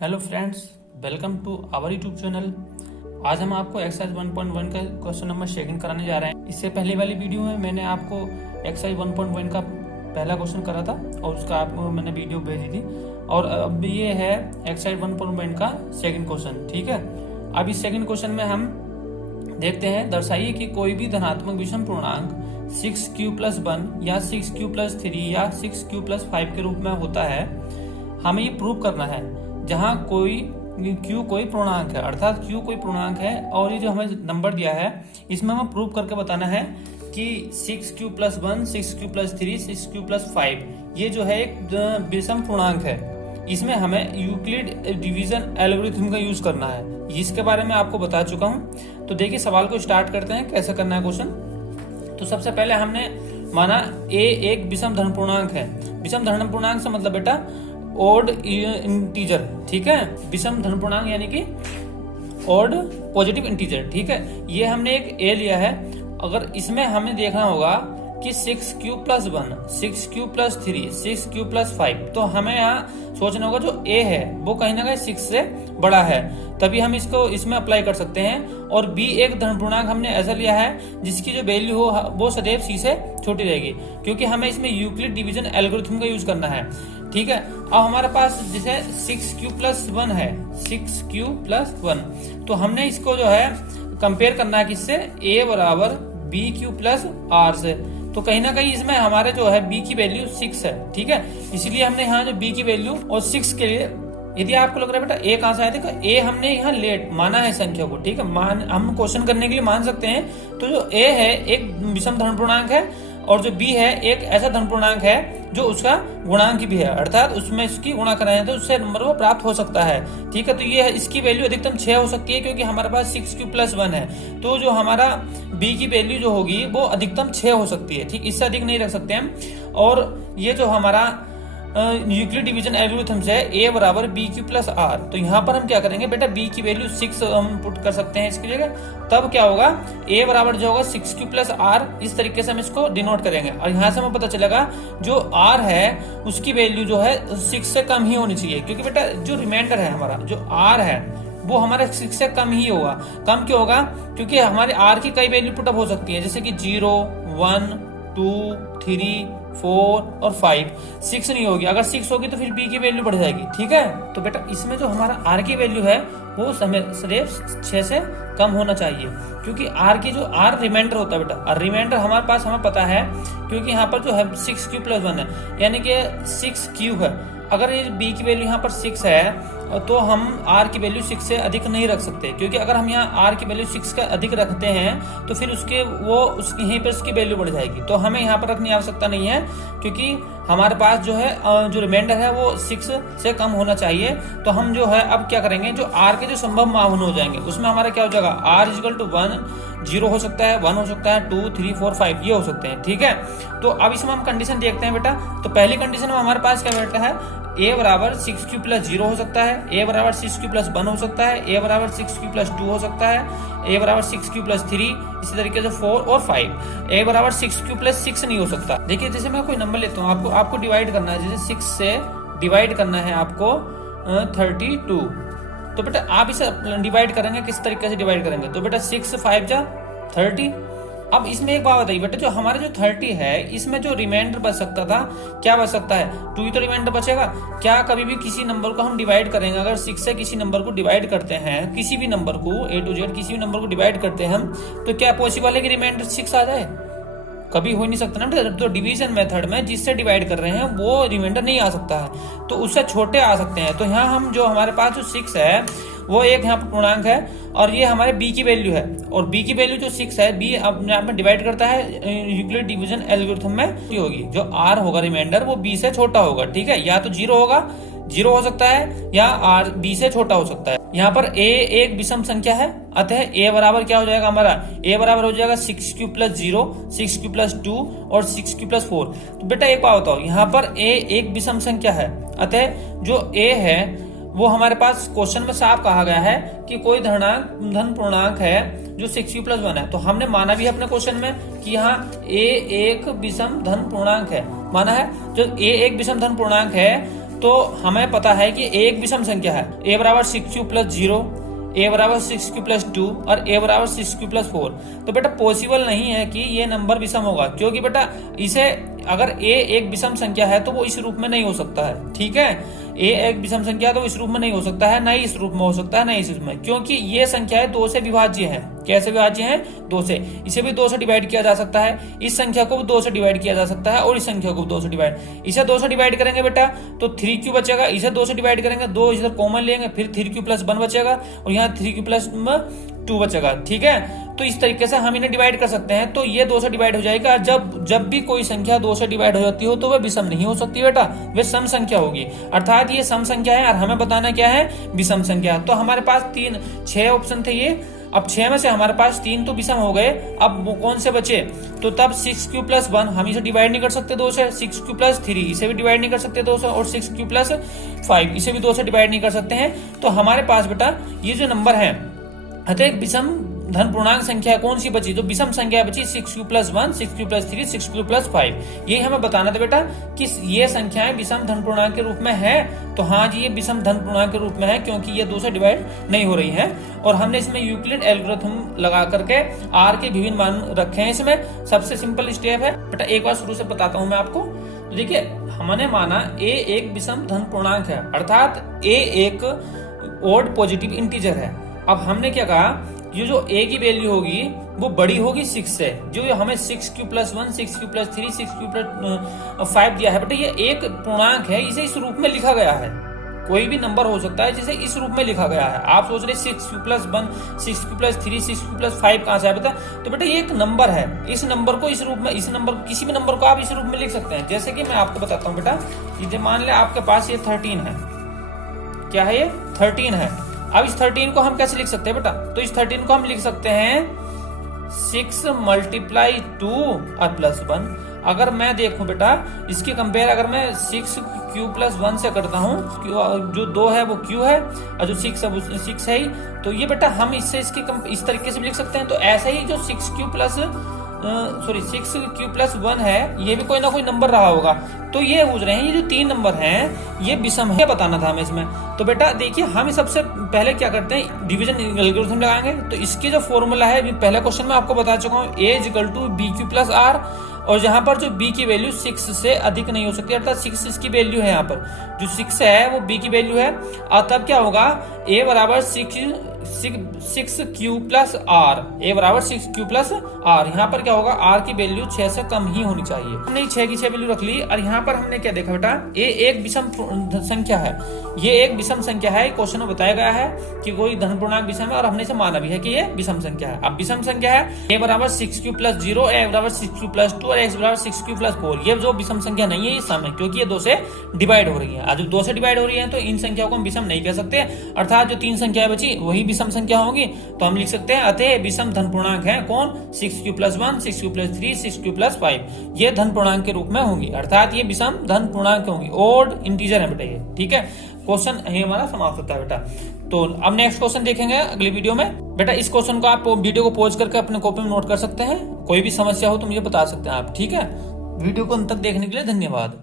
Hello friends, welcome to our YouTube channel. आज हम आपको एक्सरसाइज 1.1 का क्वेश्चन नंबर सेकंड कराने जा रहे हैं। इससे पहले वाली वीडियो में मैंने आपको एक्सरसाइज 1.1 का पहला क्वेश्चन करा था और उसका आपको मैंने वीडियो भेजी थी, और अब ये है एक्सरसाइज 1.1 का सेकंड क्वेश्चन। ठीक है, अब इस सेकंड क्वेश्चन में हम देखते हैं, दर्शाइए कि कोई भी धनात्मक विषम पूर्णांक 6q+1 या 6q+3 या 6q+5 के रूप में होता है। हमें ये प्रूव करना है जहां q कोई पूर्णांक है, अर्थात q कोई पूर्णांक है और ये जो हमें नंबर दिया है इसमें हमें प्रूव करके बताना है कि 6q+1, 6q+3, 6q+5 ये जो है एक विषम पूर्णांक है। इसमें हमें यूक्लिड डिवीजन एल्गोरिथम का यूज करना है, इसके बारे में आपको बता चुका हूं। तो देखिए सवाल को स्टार्ट करते हैं, कैसे करना है क्वेश्चन। तो सबसे पहले हमने माना a एक विषम धन पूर्णांक है। विषम धन पूर्णांक से मतलब बेटा ओड इंटीजर, ठीक है। विषम धन पूर्णांक यानी कि ओड पॉजिटिव इंटीजर, ठीक है। ये हमने एक a लिया है। अगर इसमें हमें देखना होगा कि 6q+1, 6q+3, 6q+5, तो हमें यहाँ सोचना होगा जो a है वो कहीं ना कहीं 6 से बड़ा है, तभी हम इसको इसमें अप्लाई कर सकते हैं। और b एक धन पूर्णांक हमने ऐसा लिया है जिसकी जो वैल्यू हो वो सदैव c से छोटी रहेगी, क्योंकि हमें इसमें यूक्लिड डिवीजन एल्गोरिथम का यूज करना है। ठीक है, अब हमारे पास जैसे 6q+1 है, 6q+1, तो हमने इसको जो है कंपेयर करना है किससे, a बराबर bq+r से। तो कहीं ना कहीं इसमें हमारे जो है b की वैल्यू 6 है, ठीक है। इसीलिए हमने यहाँ जो b की वैल्यू और 6 के लिए, यदि आपको लग रहा है बेटा a कहां से आया, देखो a हमने यहाँ लेट माना है संख्या को, ठीक है। हम क्वेश्चन करने के लिए मान सकते हैं। तो जो a है एक विषम धन पूर्णांक है और जो b है एक ऐसा धन पूर्णांक है जो उसका गुणांक भी है, अर्थात उसमें इसकी गुणा कराएं तो उससे नंबर वो प्राप्त हो सकता है। ठीक है, तो ये इसकी वैल्यू अधिकतम 6 हो सकती है, क्योंकि हमारे पास 6q+1 है। तो जो हमारा b की वैल्यू जो होगी वो अधिकतम 6 हो सकती है, ठीक, इससे अधिक नहीं रख सकते हम। और ये जो हमारा यूक्लिड डिवीजन एल्गोरिथम से a बराबर bq+r, तो यहाँ पर हम क्या करेंगे बेटा, b की वैल्यू 6 हम पुट कर सकते हैं इसकी जगह। तब क्या होगा, a बराबर जो होगा 6q+r, इस तरीके से हम इसको डिनोट करेंगे। और यहाँ से हमें पता चलेगा जो r है उसकी वैल्यू जो है 6 से कम ही होनी चाहिए, क्योंकि बेटा जो रिमाइंडर है हमारा, जो r है वो हमारे 6 से कम ही होगा। कम क्यों होगा, क्योंकि हमारे r की कई वैल्यू पुटअप हो सकती है, जैसे कि 0, 1, 2, 3, 4 और 5। 6 नहीं होगी, अगर 6 होगी तो फिर b की वैल्यू बढ़ जाएगी, ठीक है। तो बेटा इसमें जो हमारा r की वैल्यू है वो सदैव 6 से कम होना चाहिए, क्योंकि r की जो r रिमाइंडर होता है बेटा, और रिमाइंडर हमारे पास हमें पता है, क्योंकि यहाँ पर जो है 6q+1 है, यानी कि 6q है। अगर ये b की वैल्यू यहाँ पर 6 है तो हम r की वैल्यू 6 से अधिक नहीं रख सकते, क्योंकि अगर हम यहाँ r की वैल्यू 6 का अधिक रखते हैं तो फिर उसके वो उसकी यहीं पर उसकी वैल्यू बढ़ जाएगी। तो हमें यहाँ पर रखने की आवश्यकता नहीं है, क्योंकि हमारे पास जो है जो रिमाइंडर है वो 6 से कम होना चाहिए। तो हम जो है अब क्या करेंगे, जो r के जो संभव मान हो जाएंगे उसमें हमारा क्या हो जाएगा, r = 1, 0 हो सकता है, 1 हो सकता है, 2, 3, 4, 5 ये हो सकते हैं, ठीक है। तो अब इसमें हम कंडीशन देखते हैं बेटा। तो पहली कंडीशन में हमारे पास क्या बेटा है, a बराबर 6q+0 हो सकता है, a बराबर 6q+1 हो सकता है, a बराबर 6q+2 हो सकता है, a बराबर 6q+3, इसी तरीके से 4 और 5। a बराबर 6q+6 नहीं हो सकता। देखिए जैसे मैं कोई नंबर लेता हूँ, आपको डिवाइड करना है, जैसे 6 से डिवाइड करना है आपको 32। तो बेटा आप इसे डिवाइड करेंगे, किस तरीके से डिवाइड करेंगे, तो बेटा 6 5 जा 30। अब इसमें एक बात बताइए बेटा, जो हमारे जो 30 है इसमें जो रिमाइंडर बच सकता था, क्या बच सकता है, 2 ही तो रिमाइंडर बचेगा। क्या कभी भी किसी नंबर को हम डिवाइड करेंगे, अगर 6 से किसी नंबर को डिवाइड करते हैं, किसी भी नंबर को A to Z किसी भी नंबर को डिवाइड करते हैं हम, तो क्या पॉसिबल है कि रिमाइंडर 6 आ जाए? कभी हो नहीं सकता ना। तो डिवीजन मेथड में जिससे डिवाइड कर रहे हैं वो रिमाइंडर नहीं आ सकता है, तो उससे छोटे आ सकते हैं। तो यहाँ हम जो हमारे पास जो 6 है वो एक यहाँ पर पूर्णांक है, और ये हमारे b की वैल्यू है, और b की वैल्यू जो 6 है, b अपने आप में डिवाइड करता है यूक्लिड डिवीजन एल्गोरिथम में, ये होगी जो r होगा रिमाइंडर वो b से छोटा होगा, ठीक है। या तो 0 होगा, 0 हो सकता है, या r b से छोटा हो सकता है। यहाँ पर a एक विषम संख्या है, अतः a बराबर क्या हो जाएगा हमारा, a बराबर हो जाएगा 6q+0, 6q+2 और 6q+4। तो बेटा एक बात बताओ, यहाँ पर a एक विषम संख्या है, अतः जो a है वो हमारे पास क्वेश्चन में साफ कहा गया है कि कोई धन पूर्णांक है जो 6q+1 है। तो हमने माना भी अपने क्वेश्चन में कि यहाँ a एक विषम धन पूर्णांक है, माना है। जो a एक विषम धन पूर्णांक है तो हमें पता है कि ए एक विषम संख्या है, a बराबर 6q प्लस 0, a बराबर 6q प्लस 2 और a बराबर 6q प्लस 4। तो बेटा पॉसिबल नहीं है कि ये नंबर विषम होगा, क्योंकि बेटा इसे अगर a एक विषम संख्या है तो वो इस रूप में नहीं हो सकता है। ठीक है, a एक विषम संख्या तो इस रूप में नहीं हो सकता है, ना ही इस रूप में हो सकता है, ना इस रूप में, क्योंकि ये संख्याएं 2 से विभाज्य है। कैसे विभाज्य है? 2 से। इसे भी 2 से डिवाइड किया जा सकता है, इस संख्या को भी 2 से डिवाइड किया जा सकता है और इस संख्या को भी 2 से डिवाइड। इसे 2 से डिवाइड करेंगे बेटा तो 3q बचेगा, इसे 2 से डिवाइड करेंगे, 2 इधर कॉमन लेंगे, फिर 3q प्लस 1 बचेगा और यहाँ 3q प्लस 2 बचेगा। ठीक है, तो इस तरीके से हम इन्हें डिवाइड कर सकते हैं। तो ये 2 से डिवाइड हो जाएगा। जब भी कोई संख्या 2 से डिवाइड हो जाती हो तो वह विषम नहीं हो सकती बेटा, वे सम संख्या होगी। अर्थात ये सम संख्या है और हमें बताना क्या है? विषम संख्या। तो हमारे पास 6 ऑप्शन थे ये, अब 6 में से हमारे पास 3 तो विषम हो गए। अब वो कौन से बचे? तो तब 6q प्लस 1 हम इसे डिवाइड नहीं कर सकते 2 से, 6q प्लस 3 इसे भी डिवाइड नहीं कर सकते 2 से, और 6q प्लस 5 इसे भी 2 से डिवाइड नहीं कर सकते हैं। तो हमारे पास बेटा ये जो नंबर है अतः एक विषम धन पूर्णांक संख्या कौन सी बची? जो विषम संख्या बची 6q plus 1, 6q plus 3, 6q plus 5। यही हमें बताना था बेटा कि ये संख्याएं विषम धन पूर्णांक के रूप में है। तो हाँ जी, ये विषम धन पूर्णांक के रूप में है क्योंकि ये 2 से डिवाइड नहीं हो रही है। और हमने इसमें यूक्लिड एल्गोरिथम लगा करके r के विभिन्न मान रखे हैं। इसमें सबसे सिंपल स्टेप है बेटा, एक बार शुरू से बताता हूं मैं आपको। तो देखिए, हमने माना a एक विषम धन पूर्णांक है, अर्थात a एक ओड पॉजिटिव इंटीजर है। अब हमने क्या कहा, ये जो a की वैल्यू होगी वो बड़ी होगी 6 से, जो हमें 6q plus 1, 6q plus 3, 6q plus 5 दिया है बेटा, ये एक पूर्णांक है, इसे इस रूप में लिखा गया है। कोई भी नंबर हो सकता है जिसे इस रूप में लिखा गया है। आप सोच रहे 6q plus 1, 6q plus 3, 6q plus 5 कहां से आया बेटा? तो बेटा ये एक नंबर है, इस नंबर को इस रूप में, इस नंबर किसी भी नंबर को आप इस रूप में लिख सकते हैं। जैसे कि मैं आपको बताता हूँ बेटा, ये मान ले आपके पास ये 13 है। क्या है ये? 13 है। अब इस 13 को हम कैसे लिख सकते हैं बेटा? तो इस 13 को हम लिख सकते हैं 6 मल्टीप्लाई 2 और प्लस 1। अगर मैं देखूं बेटा इसके कंपेयर, अगर मैं 6q प्लस 1 से करता हूं, जो 2 है वो q है और जो 6 है वो 6 है ही, तो ये बेटा हम इससे इस तरीके से भी लिख सकते हैं। तो ऐसे ही जो 6q प्लस 1 है, ये भी कोई ना कोई नंबर रहा होगा। तो ये पूछ रहे हैं ये जो 3 नंबर हैं ये विषम है, बताना था हमें इसमें। तो बेटा देखिए, हम सबसे पहले क्या करते हैं, डिवीजन एल्गोरिथम लगाएंगे। तो इसकी जो फॉर्मूला है पहले क्वेश्चन में आपको बता चुका हूँ, a equal to bq plus r, और जहां पर जो b की वैल्यू 6 से अधिक नहीं हो सकती, अर्थात 6 इसकी वैल्यू है। यहाँ पर जो 6 है वो b की वैल्यू है, और तब क्या होगा, a बराबर 6q प्लस r, a बराबर 6q प्लस r। यहाँ पर क्या होगा, r की वैल्यू 6 से कम ही होनी चाहिए। हमने 6 की 6 वैल्यू रख ली, और यहाँ पर हमने क्या देखा बेटा, a एक विषम संख्या है, ये एक विषम संख्या है। क्वेश्चन में बताया गया है कि कोई धन पूर्णांक विषम है, और हमने इसे माना भी है कि ये विषम संख्या है। अब विषम संख्या है, a बराबर 6q प्लस 0, a बराबर 6q प्लस 2 और x बराबर 6q प्लस 4। ये जो विषम संख्या नहीं है ये सम है, क्योंकि ये 2 से डिवाइड हो रही है। आज 2 से डिवाइड हो रही है तो इन संख्याओं को हम विषम नहीं कह सकते, अर्थात जो 3 संख्याएं बची वही विषम संख्या होगी। तो हम लिख सकते हैं अतः विषम धन पूर्णांक है कौन? 6q plus 1, 6q plus 3, 6q plus 5। ये धन पूर्णांक के रूप में होंगी, अर्थात ये विषम धन पूर्णांक होंगी, ओड इंटीजर है बेटा ये। ठीक है, क्वेश्चन यही हमारा समाप्त होता है बेटा। तो अब नेक्स्ट क्वेश्चन देखेंगे अगली वीडियो में। बेटा इस क्वेश्चन को आप वीडियो को पॉज करके अपने कॉपी में नोट कर सकते हैं। कोई भी समस्या हो तो मुझे बता सकते हैं आप। ठीक है, वीडियो को अंत तक देखने के लिए धन्यवाद।